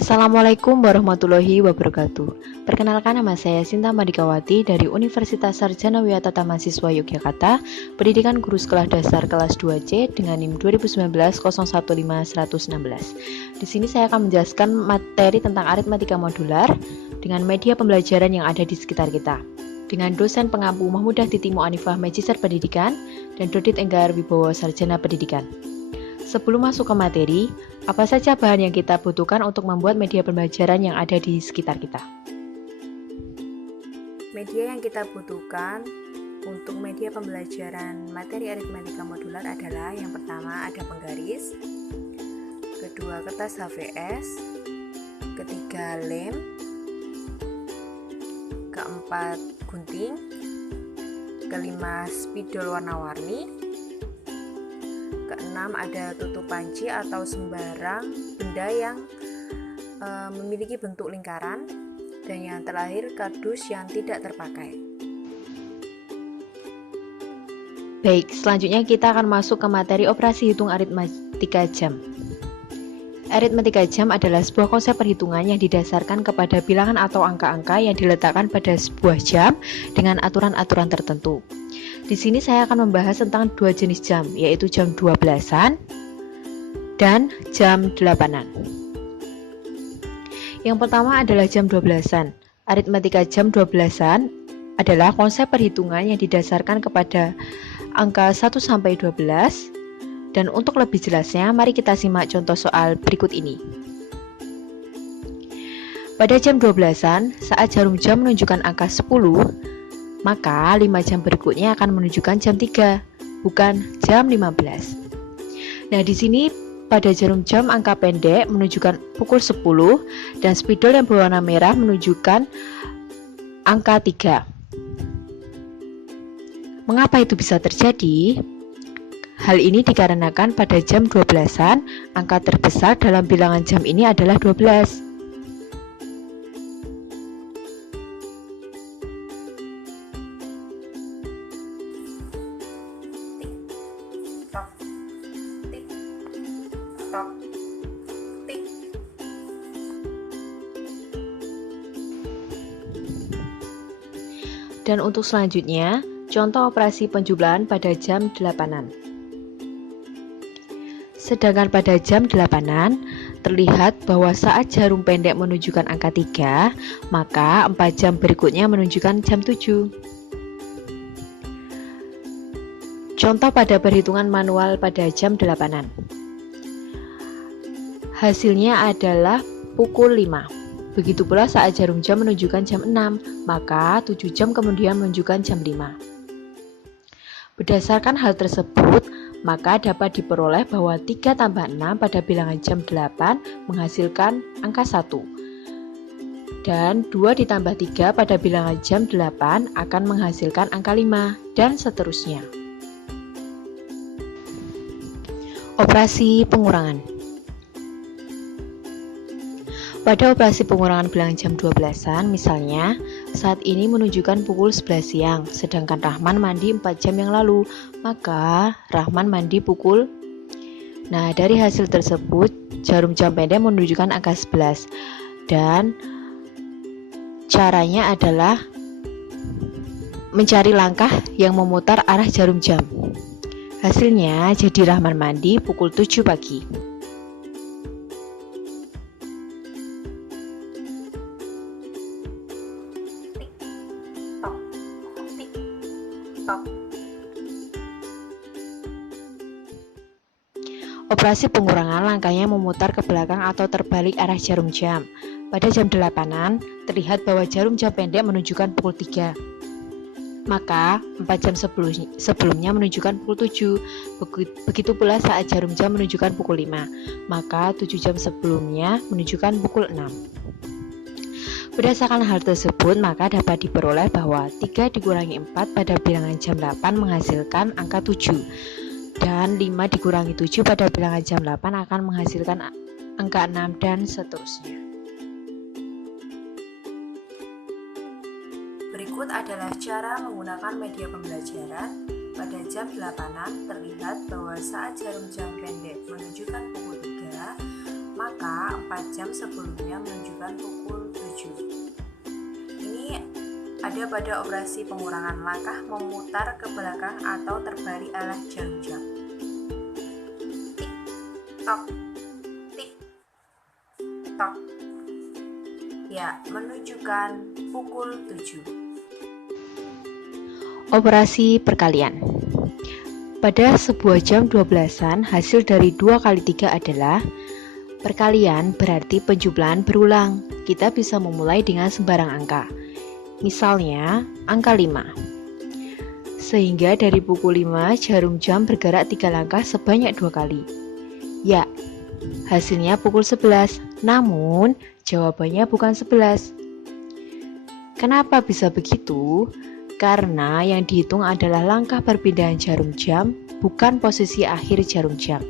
Assalamualaikum warahmatullahi wabarakatuh. Perkenalkan, nama saya Sinta Madikawati dari Universitas Sarjana Wiyatata Mahasiswa Yogyakarta, Pendidikan Guru Sekolah Dasar kelas 2C dengan NIM 2019-015116. Di sini saya akan menjelaskan materi tentang aritmatika modular dengan media pembelajaran yang ada di sekitar kita. Dengan dosen pengampu Mahmudah Titimu Anifah Magister Pendidikan dan Dodit Enggar Wibowo Sarjana Pendidikan. Sebelum masuk ke materi, apa saja bahan yang kita butuhkan untuk membuat media pembelajaran yang ada di sekitar kita? Media yang kita butuhkan untuk media pembelajaran materi aritmatika modular adalah yang pertama ada penggaris, kedua kertas HVS, ketiga lem, keempat gunting, kelima spidol warna-warni, keenam ada tutup panci atau sembarang benda yang memiliki bentuk lingkaran, dan yang terakhir kardus yang tidak terpakai. Baik, selanjutnya kita akan masuk ke materi operasi hitung aritmatika jam. Aritmatika jam adalah sebuah konsep perhitungan yang didasarkan kepada bilangan atau angka-angka yang diletakkan pada sebuah jam dengan aturan-aturan tertentu. Di sini saya akan membahas tentang dua jenis jam, yaitu jam 12-an dan jam 8-an. Yang pertama adalah jam 12-an. Aritmatika jam 12-an adalah konsep perhitungan yang didasarkan kepada angka 1 sampai 12. Dan untuk lebih jelasnya, mari kita simak contoh soal berikut ini. Pada jam 12-an, saat jarum jam menunjukkan angka 10, maka 5 jam berikutnya akan menunjukkan jam 3, bukan jam 15. Nah, di sini pada jarum jam angka pendek menunjukkan pukul 10 dan spidol yang berwarna merah menunjukkan angka 3. Mengapa itu bisa terjadi? Hal ini dikarenakan pada jam 12-an, angka terbesar dalam bilangan jam ini adalah 12. Dan untuk selanjutnya, contoh operasi penjumlahan pada jam 8-an. Sedangkan pada jam 8-an, terlihat bahwa saat jarum pendek menunjukkan angka 3, maka 4 jam berikutnya menunjukkan jam 7. Contoh pada perhitungan manual pada jam 8-an. Hasilnya adalah pukul 5. Begitu pula saat jarum jam menunjukkan jam 6, maka 7 jam kemudian menunjukkan jam 5. Berdasarkan hal tersebut, maka dapat diperoleh bahwa 3 tambah 6 pada bilangan jam 8 menghasilkan angka 1. Dan 2 ditambah 3 pada bilangan jam 8 akan menghasilkan angka 5, dan seterusnya. Operasi pengurangan. Pada operasi pengurangan bilangan jam 12-an, misalnya, saat ini menunjukkan pukul 11 siang, sedangkan Rahman mandi 4 jam yang lalu, maka Rahman mandi pukul. Nah, dari hasil tersebut, jarum jam pendek menunjukkan angka 11, dan caranya adalah mencari langkah yang memutar arah jarum jam. Hasilnya, jadi Rahman mandi pukul 7 pagi. Operasi pengurangan langkahnya memutar ke belakang atau terbalik arah jarum jam. Pada jam 8-an, terlihat bahwa jarum jam pendek menunjukkan pukul 3. Maka, 4 jam sebelumnya menunjukkan pukul 7. Begitu pula saat jarum jam menunjukkan pukul 5. Maka, 7 jam sebelumnya menunjukkan pukul 6. Berdasarkan hal tersebut, maka dapat diperoleh bahwa 3 dikurangi 4 pada bilangan jam 8 menghasilkan angka 7. Dan 5 dikurangi 7 pada bilangan jam 8 akan menghasilkan angka 6, dan seterusnya. Berikut adalah cara menggunakan media pembelajaran. Pada jam 8-an terlihat bahwa saat jarum jam pendek menunjukkan pukul 3, maka 4 jam jam sebelumnya menunjukkan pukul 7. Ini ada pada operasi pengurangan langkah memutar ke belakang atau terbalik ala jarum jam. Tik, tok, tik, tok. Ya, menunjukkan pukul 7. Operasi perkalian. Pada sebuah jam 12-an, hasil dari 2 kali 3 adalah perkalian, berarti penjumlahan berulang. Kita bisa memulai dengan sembarang angka. Misalnya, angka 5. Sehingga dari pukul 5, jarum jam bergerak 3 langkah sebanyak 2 kali. Ya, hasilnya pukul 11. Namun, jawabannya bukan 11. Kenapa bisa begitu? Karena yang dihitung adalah langkah perpindahan jarum jam, bukan posisi akhir jarum jam.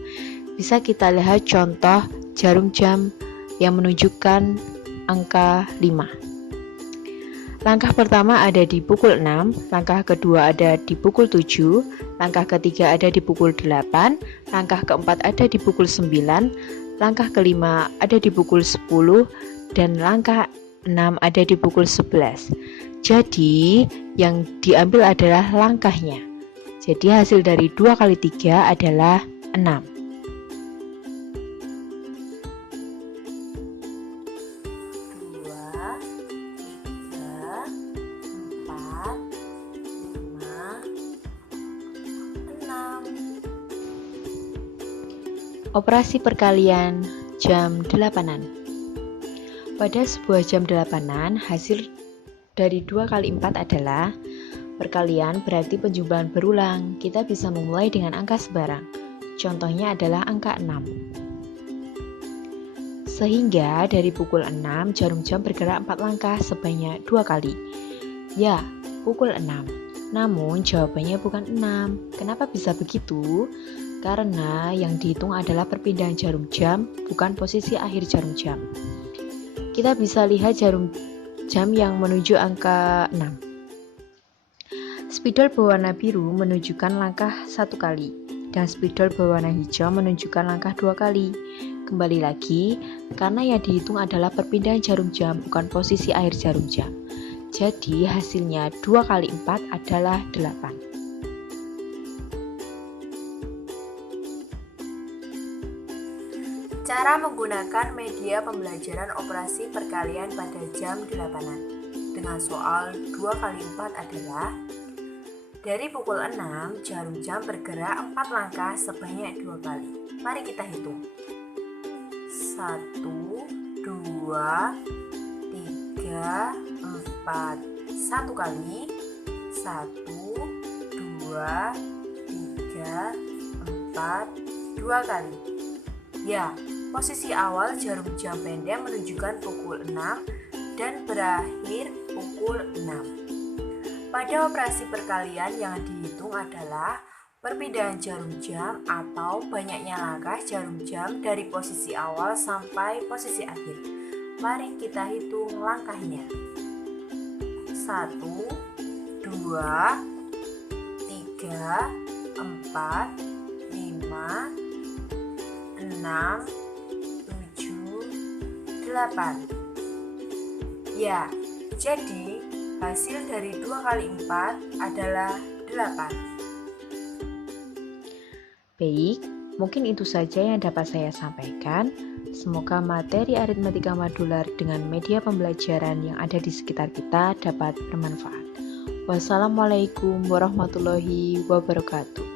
Bisa kita lihat contoh jarum jam yang menunjukkan angka 5. Langkah pertama ada di pukul 6, langkah kedua ada di pukul 7, langkah ketiga ada di pukul 8, langkah keempat ada di pukul 9, langkah kelima ada di pukul 10, dan langkah 6 ada di pukul 11. Jadi, yang diambil adalah langkahnya. Jadi, hasil dari 2 kali 3 adalah 6. 2, 3, 4, 5, 6. Operasi perkalian jam 8-an. Pada sebuah jam 8-an, hasil dari 2 kali 4 adalah perkalian, berarti penjumlahan berulang. Kita bisa memulai dengan angka sembarang. Contohnya adalah angka 6. Sehingga dari pukul 6, jarum jam bergerak 4 langkah sebanyak 2 kali. Ya, pukul 6. Namun jawabannya bukan 6. Kenapa bisa begitu? Karena yang dihitung adalah perpindahan jarum jam, bukan posisi akhir jarum jam. Kita bisa lihat jarum jam yang menuju angka 6. Spidol berwarna biru menunjukkan langkah 1 kali, dan spidol berwarna hijau menunjukkan langkah 2 kali. Kembali lagi, karena yang dihitung adalah perpindahan jarum jam, bukan posisi akhir jarum jam. Jadi hasilnya 2 kali 4 adalah 8. Cara menggunakan media pembelajaran operasi perkalian pada jam 8-an dengan soal 2 kali 4 adalah dari pukul 6, jarum jam bergerak 4 langkah sebanyak 2 kali. Mari kita hitung. 1, 2, 3, 4. 1 kali. 1, 2, 3, 4, 2 kali. Ya, posisi awal jarum jam pendek menunjukkan pukul 6 dan berakhir pukul 6. Pada operasi perkalian yang dihitung adalah perpindahan jarum jam atau banyaknya langkah jarum jam dari posisi awal sampai posisi akhir. Mari kita hitung langkahnya. 1, 2, 3, 4, 5, 6, 7, 8. Ya, jadi hasil dari 2 kali 4 adalah 8. Baik, mungkin itu saja yang dapat saya sampaikan. Semoga materi aritmatika modular dengan media pembelajaran yang ada di sekitar kita dapat bermanfaat. Wassalamualaikum warahmatullahi wabarakatuh.